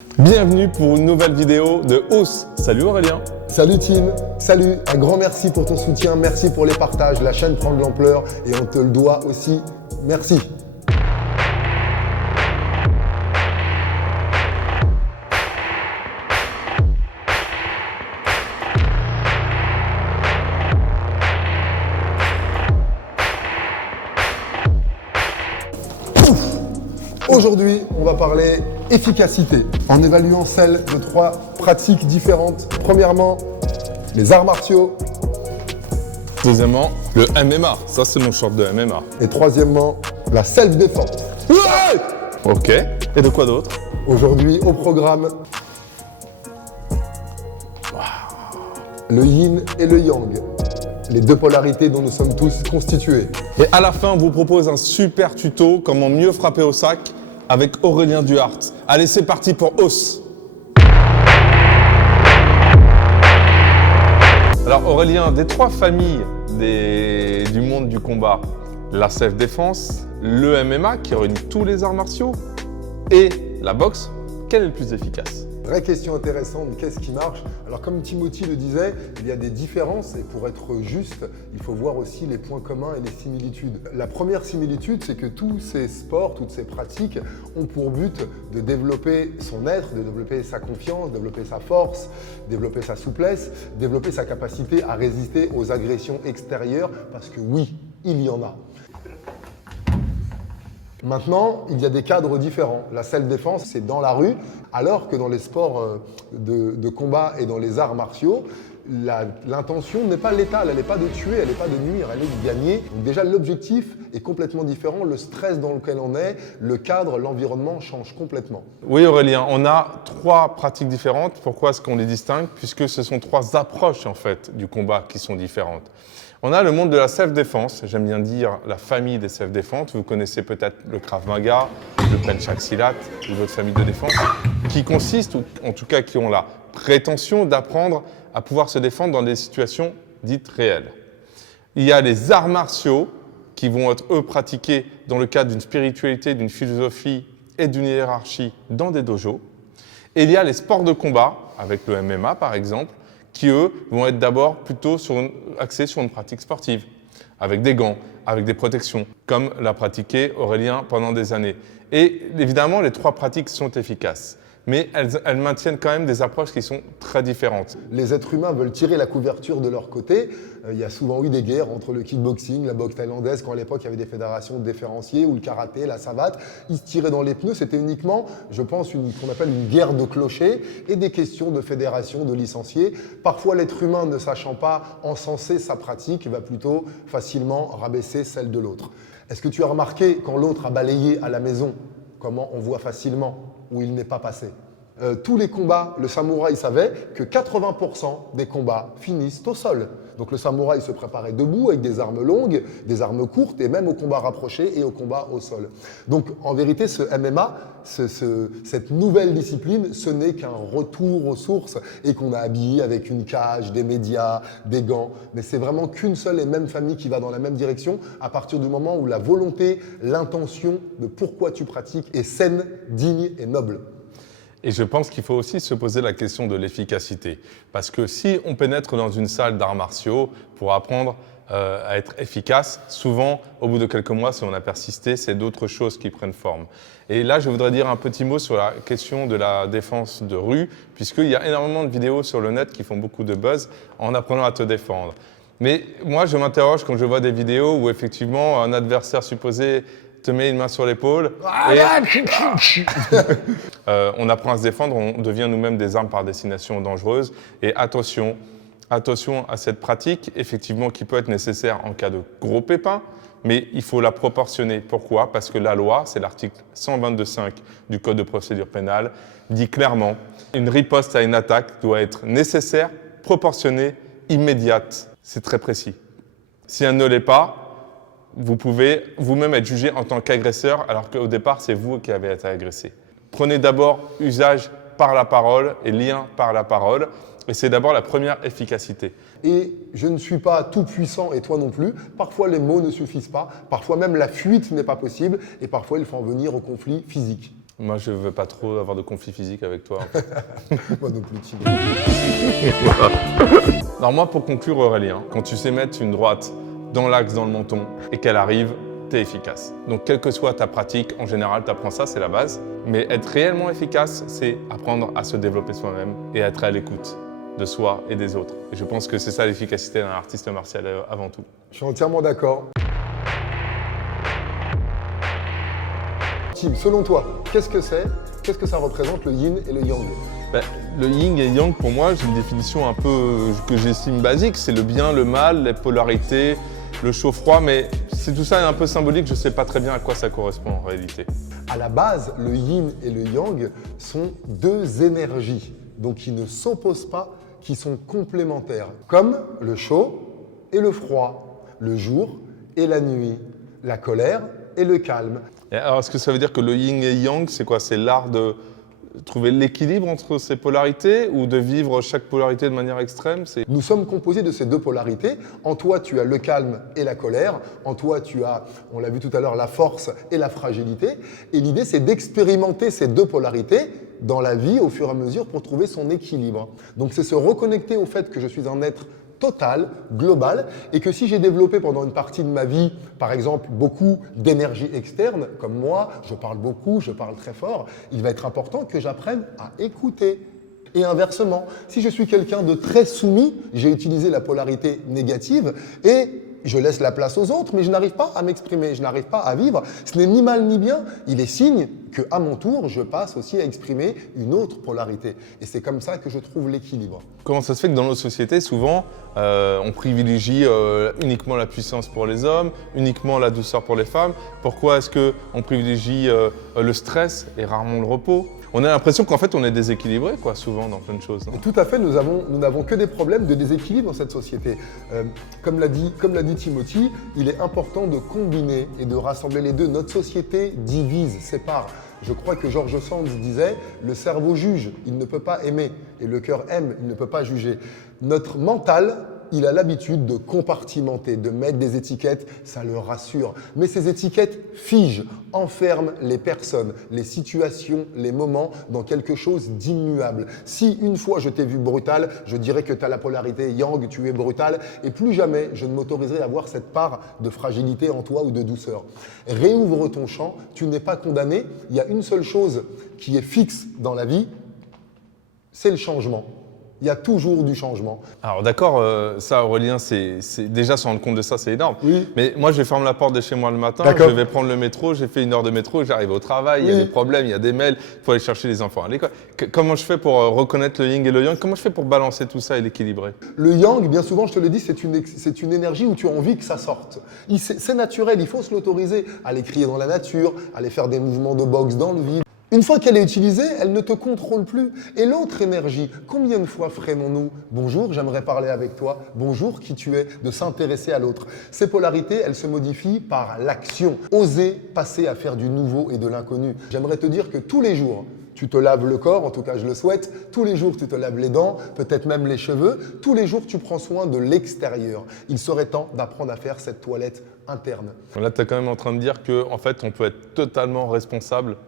Bienvenue pour une nouvelle vidéo de Ous. Salut Aurélien. Salut Tim, salut, un grand merci pour ton soutien, merci pour les partages, la chaîne prend de l'ampleur et on te le doit aussi, merci. Aujourd'hui, on va parler efficacité en évaluant celle de trois pratiques différentes. Premièrement, les arts martiaux. Deuxièmement, le MMA. Ça, c'est mon short de MMA. Et troisièmement, la self-défense. Ok. Et de quoi d'autre? Aujourd'hui, au programme, le yin et le yang. Les deux polarités dont nous sommes tous constitués. Et à la fin, on vous propose un super tuto comment mieux frapper au sac avec Aurélien Duhart. Allez, c'est parti pour Ous. Alors Aurélien, des trois familles du monde du combat, la self-défense, le MMA qui réunit tous les arts martiaux et la boxe, quel est le plus efficace? Vraie question intéressante, qu'est-ce qui marche? Alors comme Timothy le disait, il y a des différences et pour être juste, il faut voir aussi les points communs et les similitudes. La première similitude, c'est que tous ces sports, toutes ces pratiques ont pour but de développer son être, de développer sa confiance, développer sa force, développer sa souplesse, développer sa capacité à résister aux agressions extérieures, parce que oui, il y en a. Maintenant, il y a des cadres différents. La self-défense, c'est dans la rue, alors que dans les sports de combat et dans les arts martiaux, l'intention n'est pas létale, elle n'est pas de tuer, elle n'est pas de nuire, elle est de gagner. Donc déjà, l'objectif est complètement différent, le stress dans lequel on est, le cadre, l'environnement change complètement. Oui Aurélien, on a trois pratiques différentes. Pourquoi est-ce qu'on les distingue? Puisque ce sont trois approches en fait du combat qui sont différentes. On a le monde de la self-défense, j'aime bien dire la famille des self-défense. Vous connaissez peut-être le Krav Maga, le Pencak Silat ou d'autres familles de défense, qui consistent, ou en tout cas qui ont la prétention d'apprendre à pouvoir se défendre dans des situations dites réelles. Il y a les arts martiaux qui vont être, eux, pratiqués dans le cadre d'une spiritualité, d'une philosophie et d'une hiérarchie dans des dojos. Et il y a les sports de combat, avec le MMA par exemple, qui eux vont être d'abord plutôt axés sur une pratique sportive, avec des gants, avec des protections, comme l'a pratiqué Aurélien pendant des années. Et évidemment, les trois pratiques sont efficaces, mais elles maintiennent quand même des approches qui sont très différentes. Les êtres humains veulent tirer la couverture de leur côté. Il y a souvent eu des guerres entre le kickboxing, la boxe thaïlandaise, quand à l'époque il y avait des fédérations différenciées, ou le karaté, la savate. Ils se tiraient dans les pneus. C'était uniquement, je pense, qu'on appelle une guerre de clochers et des questions de fédération, de licenciés. Parfois, l'être humain, ne sachant pas encenser sa pratique, va plutôt facilement rabaisser celle de l'autre. Est-ce que tu as remarqué, quand l'autre a balayé à la maison, comment on voit facilement où il n'est pas passé? Tous les combats, le samouraï savait que 80% des combats finissent au sol. Donc le samouraï se préparait debout avec des armes longues, des armes courtes et même au combat rapproché et au combat au sol. Donc en vérité, ce MMA, cette nouvelle discipline, ce n'est qu'un retour aux sources et qu'on a habillé avec une cage, des médias, des gants. Mais c'est vraiment qu'une seule et même famille qui va dans la même direction à partir du moment où la volonté, l'intention de pourquoi tu pratiques est saine, digne et noble. Et je pense qu'il faut aussi se poser la question de l'efficacité. Parce que si on pénètre dans une salle d'arts martiaux pour apprendre à être efficace, souvent, au bout de quelques mois, si on a persisté, c'est d'autres choses qui prennent forme. Et là, je voudrais dire un petit mot sur la question de la défense de rue, puisqu'il y a énormément de vidéos sur le net qui font beaucoup de buzz en apprenant à te défendre. Mais moi, je m'interroge quand je vois des vidéos où effectivement un adversaire supposé te met une main sur l'épaule et on apprend à se défendre, on devient nous-mêmes des armes par destination dangereuses. Et attention à cette pratique, effectivement, qui peut être nécessaire en cas de gros pépins, mais il faut la proportionner. Pourquoi? Parce que la loi, c'est l'article 122.5 du Code de procédure pénale, dit clairement une riposte à une attaque doit être nécessaire, proportionnée, immédiate. C'est très précis. Si elle ne l'est pas, vous pouvez vous-même être jugé en tant qu'agresseur alors qu'au départ, c'est vous qui avez été agressé. Prenez d'abord usage par la parole et lien par la parole. Et c'est d'abord la première efficacité. Et je ne suis pas tout puissant et toi non plus. Parfois, les mots ne suffisent pas. Parfois même, la fuite n'est pas possible. Et parfois, il faut en venir au conflit physique. Moi, je veux pas trop avoir de conflit physique avec toi. En fait. Moi non plus, Thibaut. Alors moi, pour conclure Aurélien, quand tu sais mettre une droite dans l'axe, dans le menton, et qu'elle arrive, t'es efficace. Donc quelle que soit ta pratique, en général, tu apprends ça, c'est la base. Mais être réellement efficace, c'est apprendre à se développer soi-même et être à l'écoute de soi et des autres. Et je pense que c'est ça l'efficacité d'un artiste martial avant tout. Je suis entièrement d'accord. Tim, selon toi, qu'est-ce que c'est? Qu'est-ce que ça représente le yin et le yang? Ben, le yin et yang, pour moi, j'ai une définition un peu que j'estime basique. C'est le bien, le mal, les polarités, le chaud-froid, mais c'est tout ça est un peu symbolique. Je ne sais pas très bien à quoi ça correspond en réalité. À la base, le yin et le yang sont deux énergies, donc qui ne s'opposent pas, qui sont complémentaires, comme le chaud et le froid, le jour et la nuit, la colère et le calme. Et alors, est-ce que ça veut dire que le yin et yang, c'est quoi? C'est l'art de trouver l'équilibre entre ces polarités ou de vivre chaque polarité de manière extrême? Nous sommes composés de ces deux polarités. En toi, tu as le calme et la colère. En toi, tu as, on l'a vu tout à l'heure, la force et la fragilité. Et l'idée, c'est d'expérimenter ces deux polarités dans la vie au fur et à mesure pour trouver son équilibre. Donc, c'est se reconnecter au fait que je suis un être total, global, et que si j'ai développé pendant une partie de ma vie, par exemple, beaucoup d'énergie externe, comme moi, je parle beaucoup, je parle très fort, il va être important que j'apprenne à écouter. Et inversement, si je suis quelqu'un de très soumis, j'ai utilisé la polarité négative et je laisse la place aux autres, mais je n'arrive pas à m'exprimer, je n'arrive pas à vivre. Ce n'est ni mal ni bien, il est signe qu'à mon tour, je passe aussi à exprimer une autre polarité. Et c'est comme ça que je trouve l'équilibre. Comment ça se fait que dans nos sociétés, souvent, on privilégie uniquement la puissance pour les hommes, uniquement la douceur pour les femmes? Pourquoi est-ce qu'on privilégie le stress et rarement le repos? On a l'impression qu'en fait, on est déséquilibré, quoi, souvent, dans plein de choses. Non? Tout à fait, nous n'avons que des problèmes de déséquilibre dans cette société. Comme l'a dit Timothy, il est important de combiner et de rassembler les deux. Notre société divise, sépare. Je crois que George Sand disait « le cerveau juge, il ne peut pas aimer, et le cœur aime, il ne peut pas juger ». Notre mental, il a l'habitude de compartimenter, de mettre des étiquettes, ça le rassure. Mais ces étiquettes figent, enferment les personnes, les situations, les moments dans quelque chose d'immuable. Si une fois je t'ai vu brutal, je dirais que tu as la polarité yang, tu es brutal, et plus jamais je ne m'autoriserai à voir cette part de fragilité en toi ou de douceur. Réouvre ton champ, tu n'es pas condamné. Il y a une seule chose qui est fixe dans la vie, c'est le changement. Il y a toujours du changement. Alors d'accord, ça Aurélien, c'est déjà se rendre compte de ça, c'est énorme. Oui. Mais moi, je ferme la porte de chez moi le matin, je vais prendre le métro, j'ai fait 1 heure de métro, j'arrive au travail, il y a des problèmes, il y a des mails, il faut aller chercher les enfants à l'école. Comment je fais pour reconnaître le yin et le yang? Comment je fais pour balancer tout ça et l'équilibrer? Le yang, bien souvent, je te le dis, c'est une énergie où tu as envie que ça sorte. C'est naturel, il faut se l'autoriser. Aller crier dans la nature, aller faire des mouvements de boxe dans le vide. Une fois qu'elle est utilisée, elle ne te contrôle plus. Et l'autre énergie, combien de fois frémons-nous « Bonjour, j'aimerais parler avec toi. Bonjour, qui tu es ?» de s'intéresser à l'autre. Ces polarités, elles se modifient par l'action. Oser passer à faire du nouveau et de l'inconnu. J'aimerais te dire que tous les jours, tu te laves le corps, en tout cas je le souhaite. Tous les jours, tu te laves les dents, peut-être même les cheveux. Tous les jours, tu prends soin de l'extérieur. Il serait temps d'apprendre à faire cette toilette interne. Là, tu es quand même en train de dire qu'en fait, on peut être totalement responsable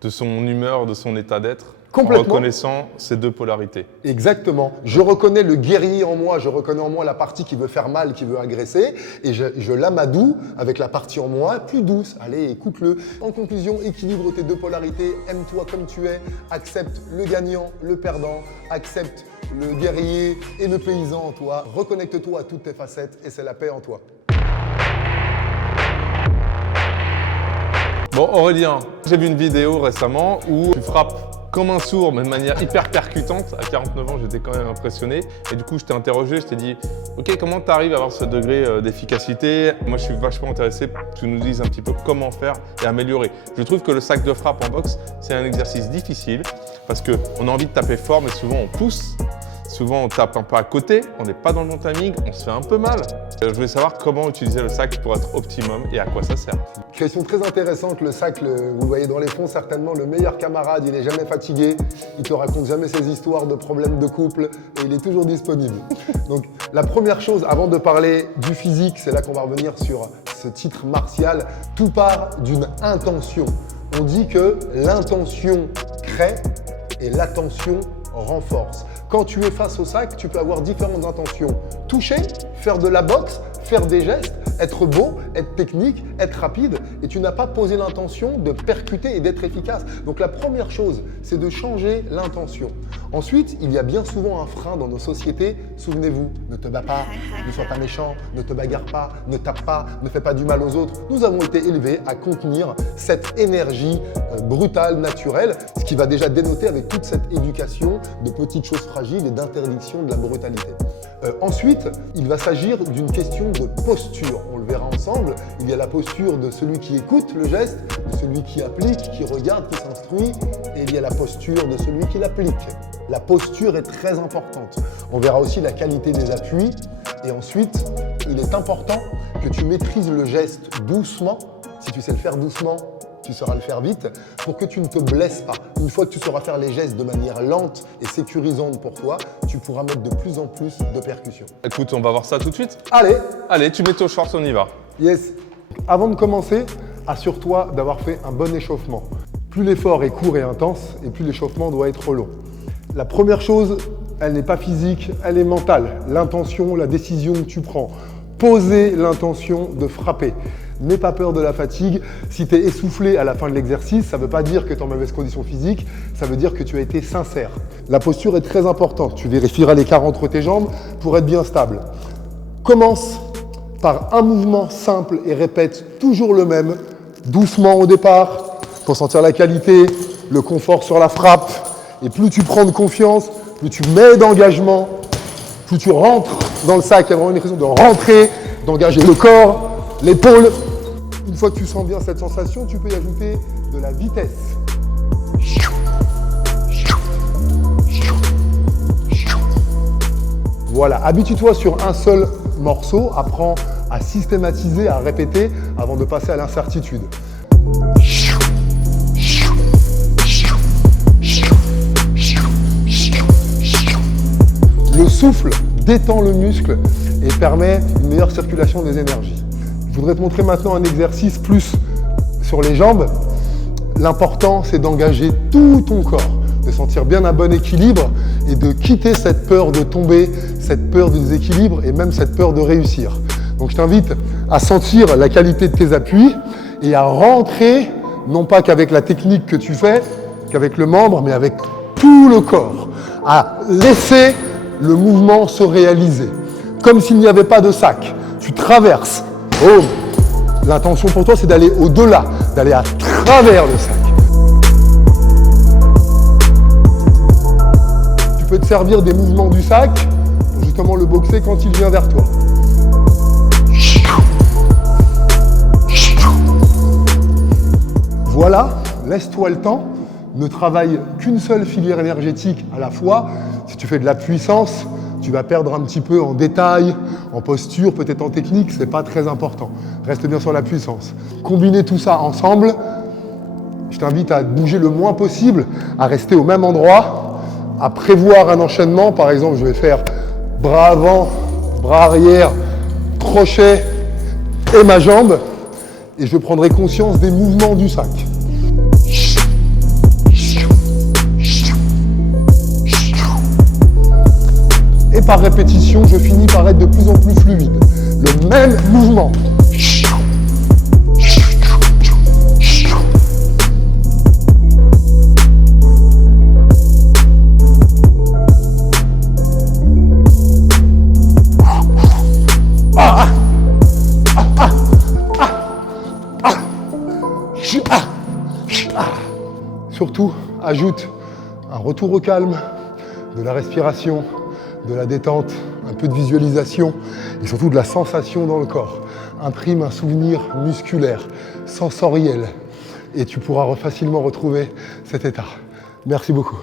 de son humeur, de son état d'être, en reconnaissant ces deux polarités. Exactement. Je reconnais le guerrier en moi, je reconnais en moi la partie qui veut faire mal, qui veut agresser, et je l'amadoue avec la partie en moi plus douce. Allez, écoute-le. En conclusion, équilibre tes deux polarités, aime-toi comme tu es, accepte le gagnant, le perdant, accepte le guerrier et le paysan en toi, reconnecte-toi à toutes tes facettes et c'est la paix en toi. Bon Aurélien, j'ai vu une vidéo récemment où tu frappes comme un sourd, mais de manière hyper percutante. À 49 ans, j'étais quand même impressionné. Et du coup, je t'ai interrogé, je t'ai dit « Ok, comment tu arrives à avoir ce degré d'efficacité ?» Moi, je suis vachement intéressé pour que tu nous dises un petit peu comment faire et améliorer. Je trouve que le sac de frappe en boxe, c'est un exercice difficile parce qu'on a envie de taper fort, mais souvent on pousse. Souvent, on tape un peu à côté, on n'est pas dans le bon timing, on se fait un peu mal. Je voulais savoir comment utiliser le sac pour être optimum et à quoi ça sert. Question très intéressante, le sac, vous le voyez dans les fonds, certainement le meilleur camarade, il n'est jamais fatigué, il te raconte jamais ses histoires de problèmes de couple et il est toujours disponible. Donc la première chose, avant de parler du physique, c'est là qu'on va revenir sur ce titre martial, tout part d'une intention. On dit que l'intention crée et l'attention renforce. Quand tu es face au sac, tu peux avoir différentes intentions. Toucher, faire de la boxe, faire des gestes, être beau, être technique, être rapide, et tu n'as pas posé l'intention de percuter et d'être efficace. Donc la première chose, c'est de changer l'intention. Ensuite, il y a bien souvent un frein dans nos sociétés. Souvenez-vous, ne te bats pas, ne sois pas méchant, ne te bagarre pas, ne tape pas, ne fais pas du mal aux autres. Nous avons été élevés à contenir cette énergie brutale, naturelle, ce qui va déjà dénoter avec toute cette éducation de petites choses fragiles et d'interdiction de la brutalité. Ensuite, il va s'agir d'une question de posture. On le verra ensemble. Il y a la posture de celui qui écoute le geste, de celui qui applique, qui regarde, qui s'instruit, et il y a la posture de celui qui l'applique. La posture est très importante. On verra aussi la qualité des appuis. Et ensuite, il est important que tu maîtrises le geste doucement. Si tu sais le faire doucement, tu sauras le faire vite pour que tu ne te blesses pas. Une fois que tu sauras faire les gestes de manière lente et sécurisante pour toi, tu pourras mettre de plus en plus de percussions. Écoute, on va voir ça tout de suite. Allez, Allez, tu mets ton short, on y va. yes. Avant de commencer, assure-toi d'avoir fait un bon échauffement. Plus l'effort est court et intense, et plus l'échauffement doit être long. La première chose, elle n'est pas physique, elle est mentale. L'intention, la décision que tu prends. Poser l'intention de frapper. N'aie pas peur de la fatigue. Si tu es essoufflé à la fin de l'exercice, ça ne veut pas dire que tu es en mauvaise condition physique, ça veut dire que tu as été sincère. La posture est très importante. Tu vérifieras l'écart entre tes jambes pour être bien stable. Commence par un mouvement simple et répète toujours le même, doucement au départ, pour sentir la qualité, le confort sur la frappe. Et plus tu prends de confiance, plus tu mets d'engagement, plus tu rentres dans le sac, il y a vraiment une impression de rentrer, d'engager le corps, l'épaule. Une fois que tu sens bien cette sensation, tu peux y ajouter de la vitesse. Voilà, habitue-toi sur un seul morceau, apprends à systématiser, à répéter avant de passer à l'incertitude. Le souffle détend le muscle et permet une meilleure circulation des énergies. Je voudrais te montrer maintenant un exercice plus sur les jambes. L'important, c'est d'engager tout ton corps, de sentir bien un bon équilibre et de quitter cette peur de tomber, cette peur de déséquilibre et même cette peur de réussir. Donc je t'invite à sentir la qualité de tes appuis et à rentrer, non pas qu'avec la technique que tu fais, qu'avec le membre, mais avec tout le corps, à laisser le mouvement se réaliser. Comme s'il n'y avait pas de sac. Tu traverses. Oh. L'intention pour toi, c'est d'aller au-delà, d'aller à travers le sac. Tu peux te servir des mouvements du sac pour justement le boxer quand il vient vers toi. Voilà, laisse-toi le temps. Ne travaille qu'une seule filière énergétique à la fois. Si tu fais de la puissance, tu vas perdre un petit peu en détail, en posture, peut-être en technique, c'est pas très important. Reste bien sur la puissance. Combiner tout ça ensemble, je t'invite à bouger le moins possible, à rester au même endroit, à prévoir un enchaînement. Par exemple, je vais faire bras avant, bras arrière, crochet et ma jambe. Et je prendrai conscience des mouvements du sac. Et par répétition, je finis par être de plus en plus fluide. Le même mouvement. Surtout, ajoute un retour au calme, de la respiration, de la détente, un peu de visualisation et surtout de la sensation dans le corps. Imprime un souvenir musculaire, sensoriel et tu pourras facilement retrouver cet état. Merci beaucoup.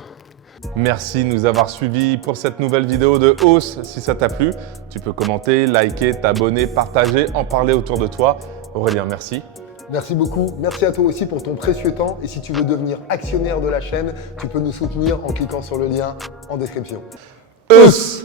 Merci de nous avoir suivis pour cette nouvelle vidéo de hausse. Si ça t'a plu, tu peux commenter, liker, t'abonner, partager, en parler autour de toi. Aurélien, merci. Merci beaucoup. Merci à toi aussi pour ton précieux temps. Et si tu veux devenir actionnaire de la chaîne, tu peux nous soutenir en cliquant sur le lien en description. Hausse.